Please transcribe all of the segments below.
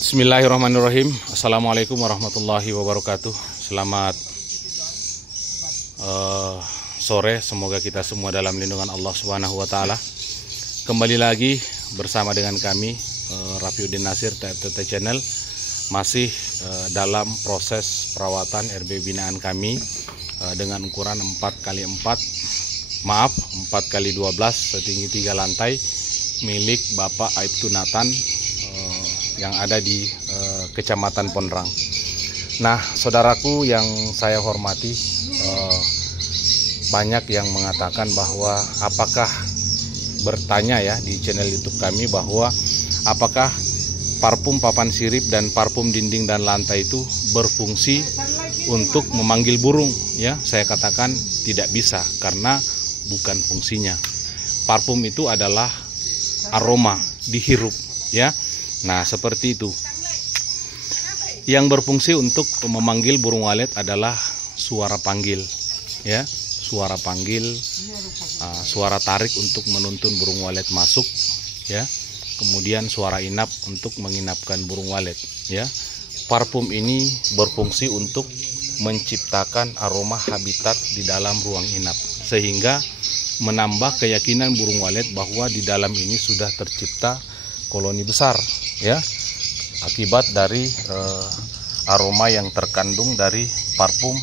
Bismillahirrahmanirrahim. Assalamualaikum warahmatullahi wabarakatuh. Selamat sore. Semoga kita semua dalam lindungan Allah Subhanahu wa taala. Kembali lagi bersama dengan kami Rafiuddin Nasir TFTT Channel, masih dalam proses perawatan RB binaan kami dengan ukuran 4x12 setinggi 3 lantai milik Bapak Aibtu Nathan yang ada di Kecamatan Pondrang. Nah, saudaraku yang saya hormati, banyak yang mengatakan bahwa apakah bertanya ya di channel YouTube kami bahwa apakah parfum papan sirip dan parfum dinding dan lantai itu berfungsi untuk memanggil burung ya. Saya katakan tidak bisa karena bukan fungsinya. Parfum itu adalah aroma, dihirup ya. Nah, seperti itu. Yang berfungsi untuk memanggil burung walet adalah suara panggil ya, suara panggil, suara tarik untuk menuntun burung walet masuk ya. Kemudian suara inap untuk menginapkan burung walet ya. Parfum ini berfungsi untuk menciptakan aroma habitat di dalam ruang inap sehingga menambah keyakinan burung walet bahwa di dalam ini sudah tercipta koloni besar ya, akibat dari aroma yang terkandung dari parfum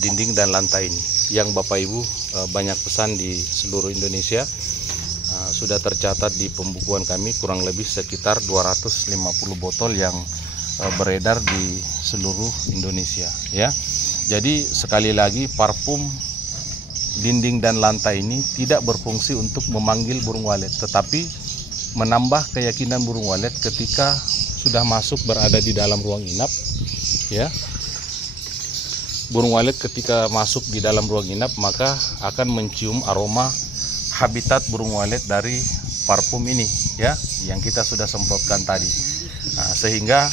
dinding dan lantai ini yang Bapak Ibu banyak pesan di seluruh Indonesia. Sudah tercatat di pembukuan kami kurang lebih sekitar 250 botol yang beredar di seluruh Indonesia ya. Jadi sekali lagi, parfum dinding dan lantai ini tidak berfungsi untuk memanggil burung walet, tetapi menambah keyakinan burung walet ketika sudah masuk berada di dalam ruang inap ya. Burung walet ketika masuk di dalam ruang inap maka akan mencium aroma habitat burung walet dari parfum ini ya, yang kita sudah semprotkan tadi. Nah, sehingga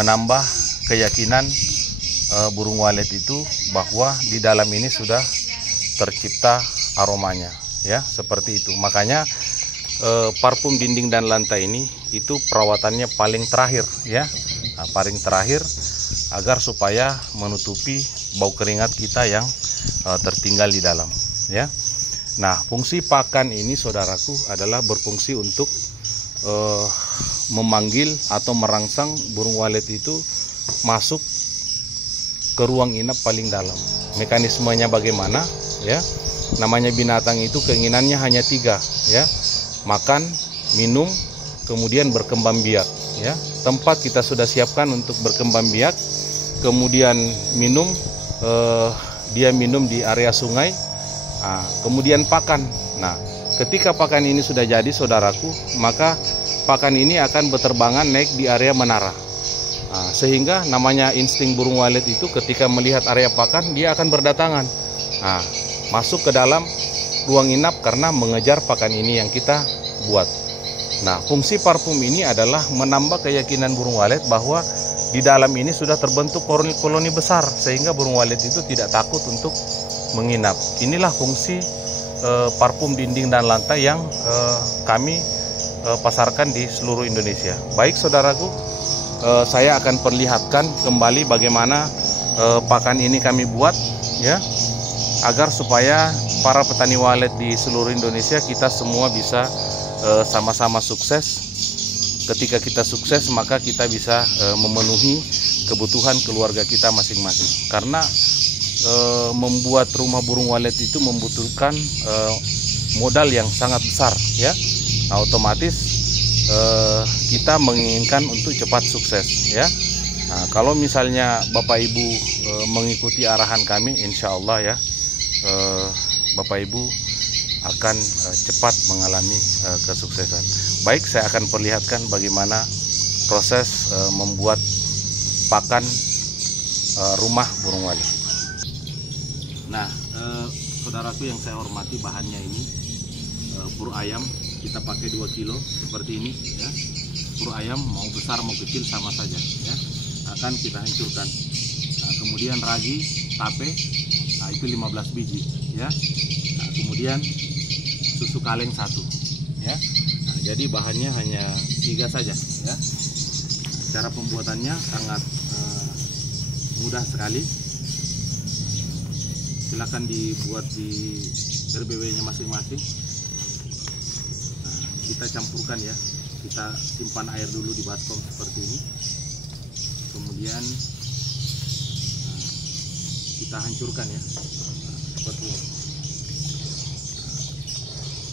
menambah keyakinan burung walet itu bahwa di dalam ini sudah tercipta aromanya ya, seperti itu. Makanya parfum dinding dan lantai ini itu perawatannya paling terakhir ya, paling terakhir agar supaya menutupi bau keringat kita yang tertinggal di dalam ya. Nah, fungsi pakan ini saudaraku adalah berfungsi untuk memanggil atau merangsang burung walet itu masuk ke ruang inap paling dalam. Mekanismenya bagaimana ya? Namanya binatang itu keinginannya hanya 3 ya. Makan, minum, kemudian berkembang biak ya. Tempat kita sudah siapkan untuk berkembang biak, kemudian minum, dia minum di area sungai, kemudian pakan. Nah, ketika pakan ini sudah jadi saudaraku, maka pakan ini akan berterbangan naik di area menara. Sehingga namanya insting burung walet itu ketika melihat area pakan dia akan berdatangan masuk ke dalam ruang inap karena mengejar pakan ini yang kita buat. Nah, fungsi parfum ini adalah menambah keyakinan burung walet bahwa di dalam ini sudah terbentuk koloni besar sehingga burung walet itu tidak takut untuk menginap. Inilah fungsi parfum dinding dan lantai yang kami pasarkan di seluruh Indonesia. Baik saudaraku, saya akan perlihatkan kembali bagaimana pakan ini kami buat ya, agar supaya para petani walet di seluruh Indonesia kita semua bisa sama-sama sukses. Ketika kita sukses maka kita bisa memenuhi kebutuhan keluarga kita masing-masing. Karena membuat rumah burung walet itu membutuhkan modal yang sangat besar ya. Nah, otomatis kita menginginkan untuk cepat sukses ya. Nah, kalau misalnya Bapak Ibu mengikuti arahan kami, insya Allah ya, Bapak Ibu akan cepat mengalami kesuksesan. Baik, saya akan perlihatkan bagaimana proses membuat pakan rumah burung walet. Nah, saudaraku yang saya hormati, bahannya ini pur ayam, kita pakai 2 kilo seperti ini ya. Pur ayam mau besar mau kecil sama saja ya, akan kita hancurkan. Nah, kemudian ragi tape, nah itu 15 biji ya. Nah, kemudian susu kaleng 1 ya. Nah, jadi bahannya hanya 3 saja ya. Cara pembuatannya sangat mudah sekali. Silakan dibuat di RBW-nya masing-masing. Nah, kita campurkan ya. Kita simpan air dulu di baskom seperti ini. Kemudian kita hancurkan ya. Seperti ini.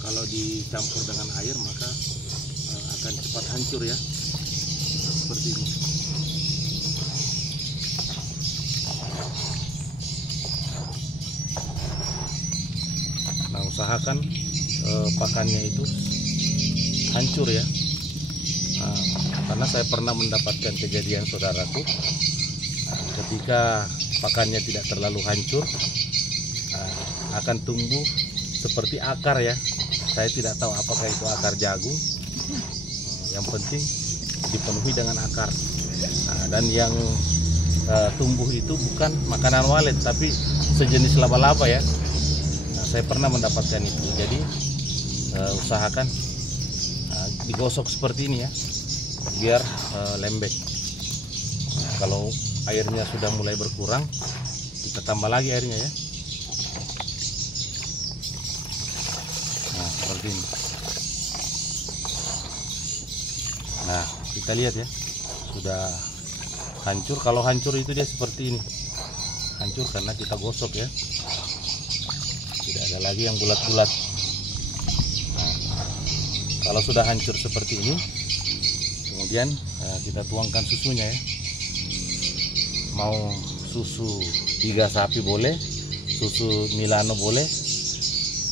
Kalau dicampur dengan air maka akan cepat hancur ya. Seperti ini. Nah, usahakan pakannya itu hancur ya. Nah, karena saya pernah mendapatkan kejadian saudaraku, ketika pakannya tidak terlalu hancur, akan tumbuh seperti akar ya. Saya tidak tahu apakah itu akar jagung. Yang penting dipenuhi dengan akar. Dan yang tumbuh itu bukan makanan walet, tapi sejenis laba-laba ya. Nah, saya pernah mendapatkan itu. Jadi usahakan digosok seperti ini ya, biar lembek. Nah, kalau airnya sudah mulai berkurang, kita tambah lagi airnya ya. Nah, seperti ini. Nah, kita lihat ya, sudah hancur. Kalau hancur itu dia seperti ini, hancur karena kita gosok ya. Tidak ada lagi yang bulat-bulat. Nah, kalau sudah hancur seperti ini, kemudian kita tuangkan susunya ya. Mau susu 3 sapi boleh, susu Milano boleh,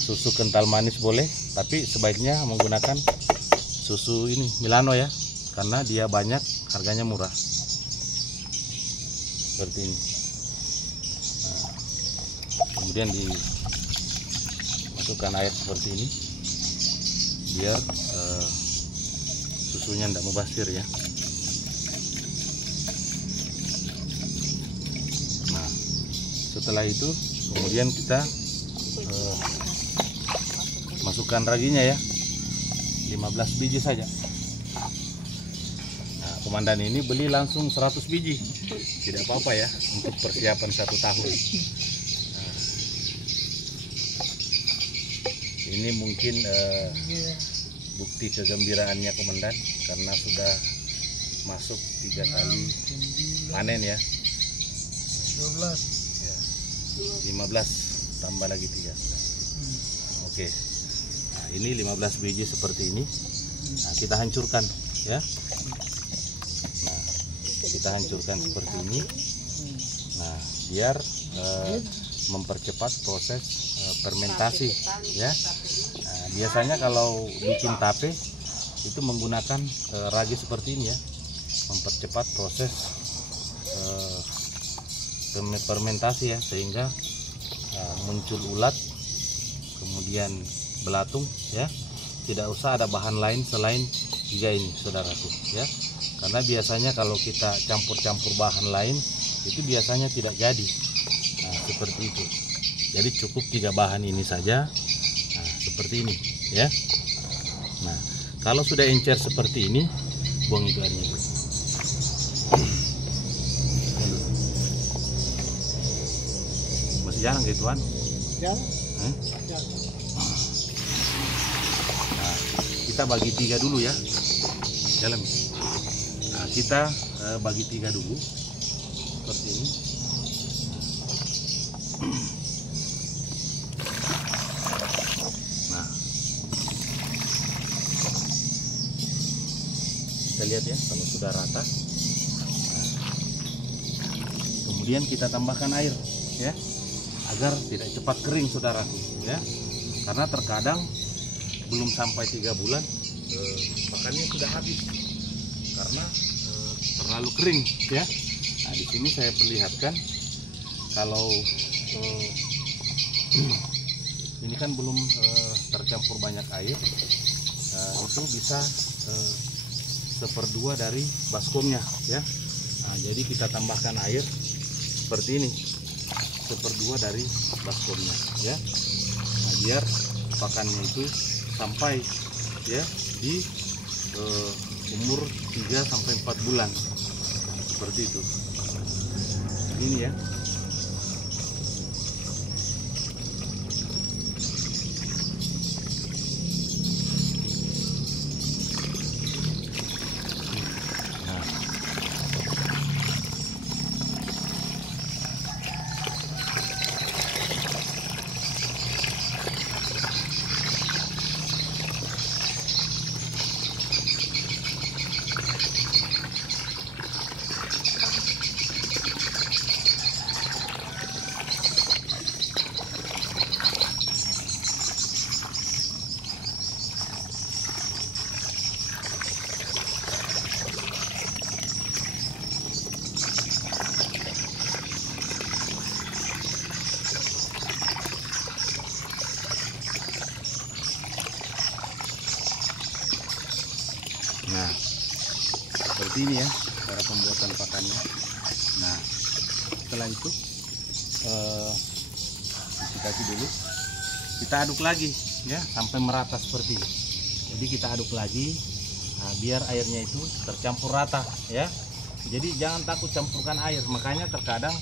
susu kental manis boleh, tapi sebaiknya menggunakan susu ini Milano ya, karena dia banyak, harganya murah. Seperti ini. Nah, kemudian dimasukkan air seperti ini, biar susunya tidak mubasir ya. Nah, setelah itu kemudian kita masukkan raginya ya, 15 biji saja. Nah, komandan ini beli langsung 100 biji, tidak apa-apa ya, untuk persiapan 1 tahun. Nah, ini mungkin bukti kegembiraannya komandan, karena sudah masuk 3 kali panen ya. 12 ya, 15 tambah lagi 3. Oke. Nah, ini 15 biji seperti ini. Nah, kita hancurkan ya. Nah, kita hancurkan seperti ini. Nah, biar mempercepat proses fermentasi ya. Nah, biasanya kalau bikin tape itu menggunakan ragi seperti ini ya, mempercepat proses fermentasi ya, sehingga muncul ulat, kemudian belatung ya. Tidak usah ada bahan lain selain 3 ini saudaraku ya, karena biasanya kalau kita campur-campur bahan lain itu biasanya tidak jadi. Nah, seperti itu. Jadi cukup 3 bahan ini saja. Nah, seperti ini ya. Nah, kalau sudah encer seperti ini, buang itu airnya. Masih jarang gituan. Jarang. Nah, kita bagi 3 dulu ya. Dalam. Nah, kita bagi 3 dulu seperti ini. Nah, kita lihat ya kalau sudah rata. Nah, kemudian kita tambahkan air ya, agar tidak cepat kering saudaraku ya, karena terkadang belum sampai 3 bulan pakannya sudah habis karena terlalu kering ya. Nah, di sini saya perlihatkan kalau ini kan belum tercampur banyak air, itu bisa 1/2 dari baskomnya ya. Nah, jadi kita tambahkan air seperti ini, 1/2 dari baskomnya ya. Nah, biar pakannya itu sampai ya di umur 3 sampai 4 bulan. seperti itu. Ini ya. Nah, seperti ini ya cara pembuatan pakannya. Nah, setelah itu kita kasih dulu, kita aduk lagi ya sampai merata seperti ini. Jadi kita aduk lagi, nah, biar airnya itu tercampur rata ya. Jadi jangan takut campurkan air, makanya terkadang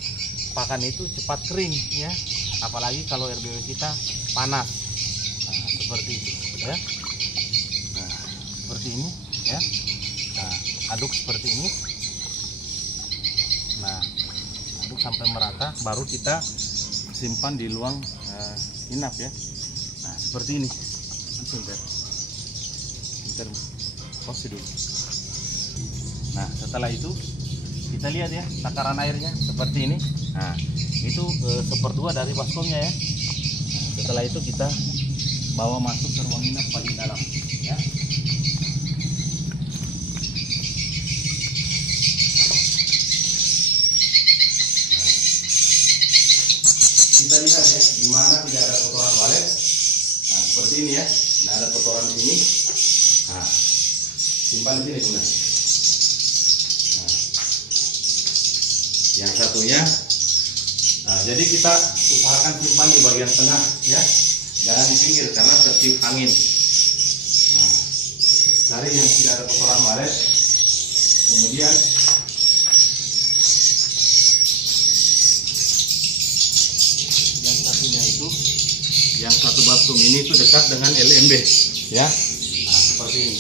pakan itu cepat kering ya, apalagi kalau RBW kita panas. Nah, seperti itu ya. Nah, seperti ini ya. Nah, aduk seperti ini. Nah, aduk sampai merata, baru kita simpan di luang inap ya. Nah, seperti ini. Bentar, pause dulu. Nah, setelah itu kita lihat ya takaran airnya seperti ini. Nah, itu 1/2 dari baskomnya ya. Nah, setelah itu kita bawa masuk ke ruang inap paling dalam ya. Kita lihat ya di mana tidak ada kotoran walet. Nah, seperti ini ya. Tidak ada kotoran di sini. Nah, simpan di sini Bunda. Nah, yang satunya, nah, jadi kita usahakan simpan di bagian tengah ya. Jangan di pinggir karena tertiup angin. Nah, cari yang tidak ada kotoran walet. Kemudian yang satu baskom ini itu dekat dengan LMB ya. Nah, seperti ini.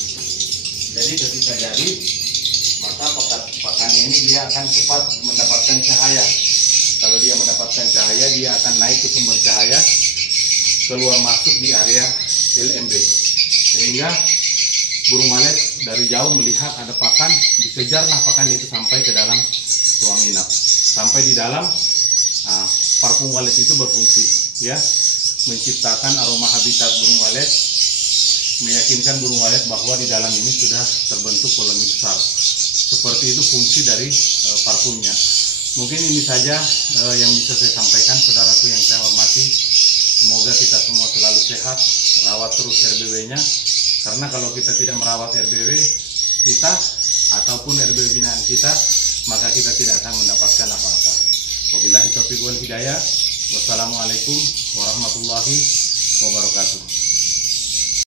Jadi ketika jadi, maka pakannya ini dia akan cepat mendapatkan cahaya. Kalau dia mendapatkan cahaya, dia akan naik ke sumber cahaya, keluar masuk di area LMB, sehingga burung walet dari jauh melihat ada pakan, dikejarlah pakan itu sampai ke dalam ruang inap. Sampai di dalam, nah, parfum walet itu berfungsi ya, menciptakan aroma habitat burung walet, meyakinkan burung walet bahwa di dalam ini sudah terbentuk koloni besar. Seperti itu fungsi dari parfumnya. Mungkin ini saja yang bisa saya sampaikan, saudaraku yang saya hormati. Semoga kita semua selalu sehat, rawat terus RBW-nya. Karena kalau kita tidak merawat RBW kita ataupun RBW binaan kita, maka kita tidak akan mendapatkan apa-apa. Wabillahi taufiq wal hidayah. Wassalamualaikum warahmatullahi wabarakatuh.